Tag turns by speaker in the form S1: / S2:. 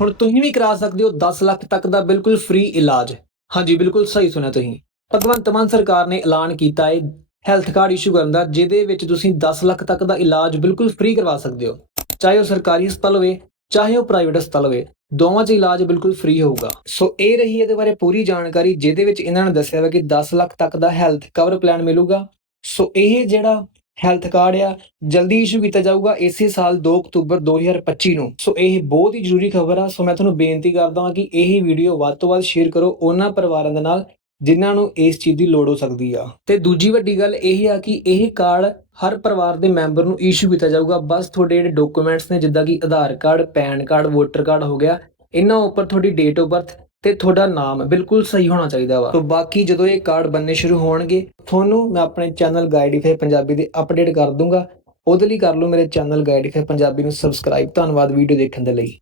S1: ਹੁਣ ਤੁਸੀਂ ਵੀ ਕਰਾ ਸਕਦੇ ਹੋ 10 ਲੱਖ ਤੱਕ ਦਾ ਬਿਲਕੁਲ ਫ੍ਰੀ ਇਲਾਜ। ਹਾਂਜੀ, ਬਿਲਕੁਲ ਸਹੀ ਸੁਣਿਆ ਤੁਸੀਂ। ਭਗਵੰਤ ਮਾਨ ਸਰਕਾਰ ਨੇ ਐਲਾਨ ਕੀਤਾ ਹੈ ਹੈਲਥ ਕਾਰਡ ਇਸ਼ੂ ਕਰਨ ਦਾ, ਜਿਹਦੇ ਵਿੱਚ ਤੁਸੀਂ 10 ਲੱਖ ਤੱਕ ਦਾ ਇਲਾਜ ਬਿਲਕੁਲ ਫ੍ਰੀ ਕਰਵਾ ਸਕਦੇ ਹੋ। ਚਾਹੇ ਉਹ ਸਰਕਾਰੀ ਹਸਪਤਾਲ ਹੋਵੇ, ਚਾਹੇ ਉਹ ਪ੍ਰਾਈਵੇਟ ਹਸਪਤਾਲ ਹੋਵੇ, ਦੋਵਾਂ 'ਚ ਇਲਾਜ ਬਿਲਕੁਲ ਫ੍ਰੀ ਹੋਊਗਾ। ਸੋ ਇਹ ਰਹੀ ਇਹਦੇ ਬਾਰੇ ਪੂਰੀ ਜਾਣਕਾਰੀ, ਜਿਹਦੇ ਵਿੱਚ ਇਹਨਾਂ ਨੇ ਦੱਸਿਆ ਹੋਇਆ ਕਿ 10 ਲੱਖ ਤੱਕ ਦਾ ਹੈਲਥ ਕਵਰ ਪਲਾਨ ਮਿਲੂਗਾ। ਸੋ ਇਹ ਜਿਹੜਾ ਹੈਲਥ ਕਾਰਡ ਆ, ਜਲਦੀ ਇਸ਼ੂ ਕੀਤਾ ਜਾਊਗਾ ਇਸੇ ਸਾਲ 2 ਅਕਤੂਬਰ 2025 ਨੂੰ। ਸੋ ਇਹ ਬਹੁਤ ਹੀ ਜ਼ਰੂਰੀ ਖਬਰ ਆ ਸੋ ਮੈਂ ਤੁਹਾਨੂੰ ਬੇਨਤੀ ਕਰਦਾ ਹਾਂ ਕਿ ਇਹ ਵੀਡੀਓ ਵੱਧ ਤੋਂ ਵੱਧ ਸ਼ੇਅਰ ਕਰੋ ਉਹਨਾਂ ਪਰਿਵਾਰਾਂ ਦੇ ਨਾਲ ਜਿਨ੍ਹਾਂ ਨੂੰ ਇਸ ਚੀਜ਼ ਦੀ ਲੋੜ ਹੋ ਸਕਦੀ ਆ। ਤੇ ਦੂਜੀ ਵੱਡੀ ਗੱਲ ਇਹ ਆ ਕਿ ਇਹ ਕਾਰਡ ਹਰ ਪਰਿਵਾਰ ਦੇ ਮੈਂਬਰ ਨੂੰ ਇਸ਼ੂ ਕੀਤਾ ਜਾਊਗਾ। ਬਸ ਤੁਹਾਡੇ ਜਿਹੜੇ ਡਾਕੂਮੈਂਟਸ ਨੇ, ਜਿੱਦਾਂ ਕਿ Aadhaar card PAN card voter card ਹੋ ਗਿਆ, ਇਹਨਾਂ ਉੱਪਰ ਤੁਹਾਡੀ ਡੇਟ ਆਫ ਬਰਥ ਤੇ ਤੁਹਾਡਾ ਨਾਮ ਬਿਲਕੁਲ ਸਹੀ ਹੋਣਾ ਚਾਹੀਦਾ ਵਾ। ਤੋਂ ਬਾਕੀ ਜਦੋਂ ਇਹ ਕਾਰਡ ਬੰਨੇ ਸ਼ੁਰੂ ਹੋਣਗੇ, ਤੁਹਾਨੂੰ ਮੈਂ ਆਪਣੇ ਚੈਨਲ ਗਾਈਡੀਫਾਈ ਪੰਜਾਬੀ ਦੇ ਅਪਡੇਟ ਕਰ ਦੂੰਗਾ। ਉਹਦੇ ਲਈ ਕਰ ਲਓ ਮੇਰੇ ਚੈਨਲ ਗਾਈਡੀਫਾਈ ਪੰਜਾਬੀ ਨੂੰ ਸਬਸਕ੍ਰਾਈਬ ਧੰਨਵਾਦ ਵੀਡੀਓ ਦੇਖਣ ਦੇ ਲਈ।